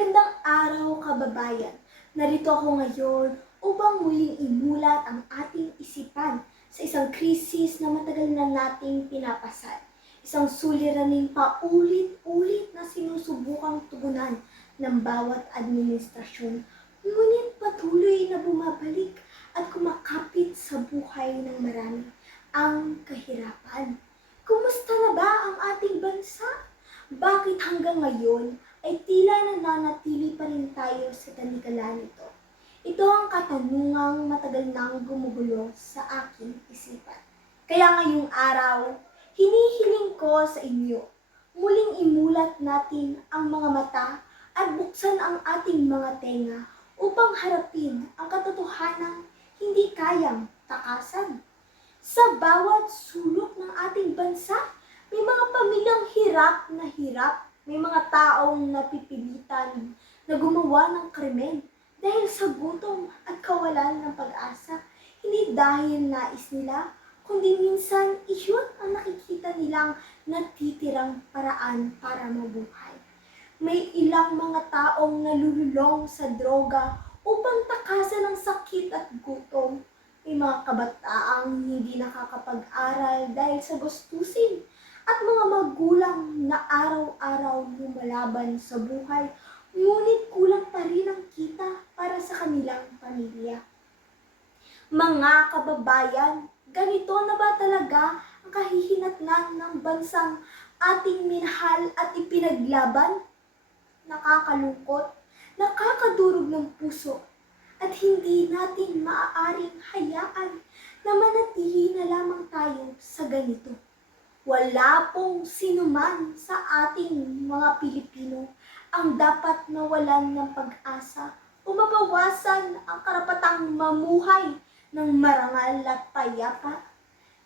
Magandang araw, kababayan. Narito ako ngayon upang muling imulat ang ating isipan sa isang krisis na matagal na nating pinapasan. Isang suliraning paulit-ulit na sinusubukang tugunan ng bawat administrasyon. Ngunit patuloy na bumabalik at kumakapit sa buhay ng marami ang kahirapan. Kumusta na ba ang ating bansa? Bakit hanggang ngayon ay tila nananatili pa rin tayo sa talikala nito? Ito ang katanungang matagal nang gumugulo sa aking isipan. Kaya ngayong araw, hinihiling ko sa inyo, muling imulat natin ang mga mata at buksan ang ating mga tenga upang harapin ang katotohanang hindi kayang takasan. Sa bawat sulok ng ating bansa, may mga pamilyang hirap, may mga taong napipilitan na gumawa ng krimen dahil sa gutom at kawalan ng pag-asa. Hindi dahil nais nila, kundi minsan iyon ang nakikita nilang natitirang paraan para mabuhay. May ilang mga taong nalululong sa droga upang takasan ang sakit at gutom. May mga kabataang hindi nakakapag-aral dahil sa gustusin at mga magulang na araw-araw lumalaban sa buhay, ngunit kulang pa rin ang kita para sa kanilang pamilya. Mga kababayan, ganito na ba talaga ang kahihinatnan ng bansang ating minahal at ipinaglaban? Nakakalungkot, nakakadurog ng puso, at hindi natin maaaring hayaan na manatili na lamang tayo sa ganito. Wala pong sinuman sa ating mga Pilipino ang dapat nawalan ng pag-asa o mabawasan ang karapatang mamuhay ng marangal at payapa.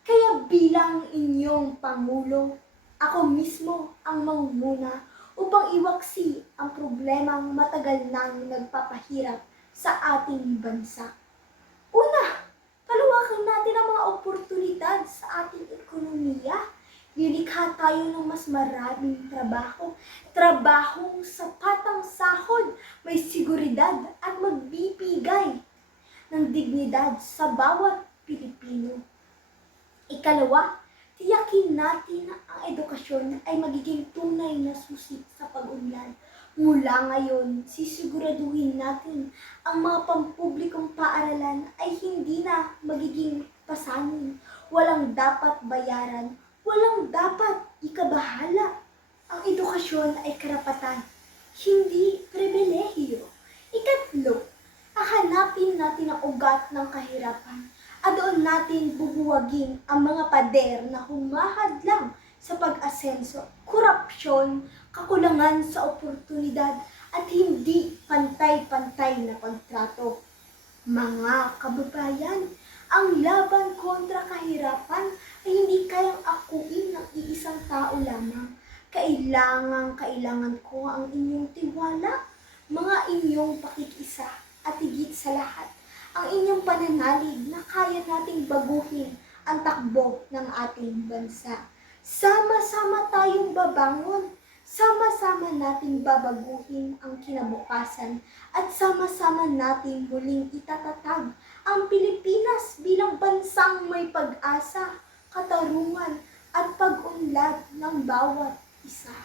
Kaya bilang inyong Pangulo, ako mismo ang mangunguna upang iwaksi ang problemang matagal nang nagpapahirap sa ating bansa. Una, paluwakin natin ang mga oportunidad sa ating ekonomiya. Lilikha tayo ng mas maraming trabahong sapat ang sahod, may seguridad at magbibigay ng dignidad sa bawat Pilipino. Ikalawa, tiyakin natin na ang edukasyon ay magiging tunay na susi sa pag-unlad. Mula ngayon, sisiguraduhin natin ang mga pampublikong paaralan ay hindi na magiging pasanin. Walang dapat bayaran, walang dapat ikabahala. Ang edukasyon ay karapatan, hindi pribilehiyo. Ikatlo, hahanapin natin ang ugat ng kahirapan at doon natin bubuwagin ang mga pader na humahadlang sa pag-asenso, korupsyon, kakulangan sa oportunidad at hindi pantay-pantay na pagtrato. Mga kababayan, ang laban kontra kahirapan ay hindi kayang akuin ng iisang tao lamang. Kailangan ko ang inyong tiwala, mga inyong pakikiisa at higit sa lahat, ang inyong pananalig na kaya nating baguhin ang takbo ng ating bansa. Sama-sama tayong babangon, sama-sama nating babaguhin ang kinabukasan at sama-sama nating muling itatatag ang Pilipinas bilang bansang may pag-asa, katarungan at pag-unlad ng bawat isa.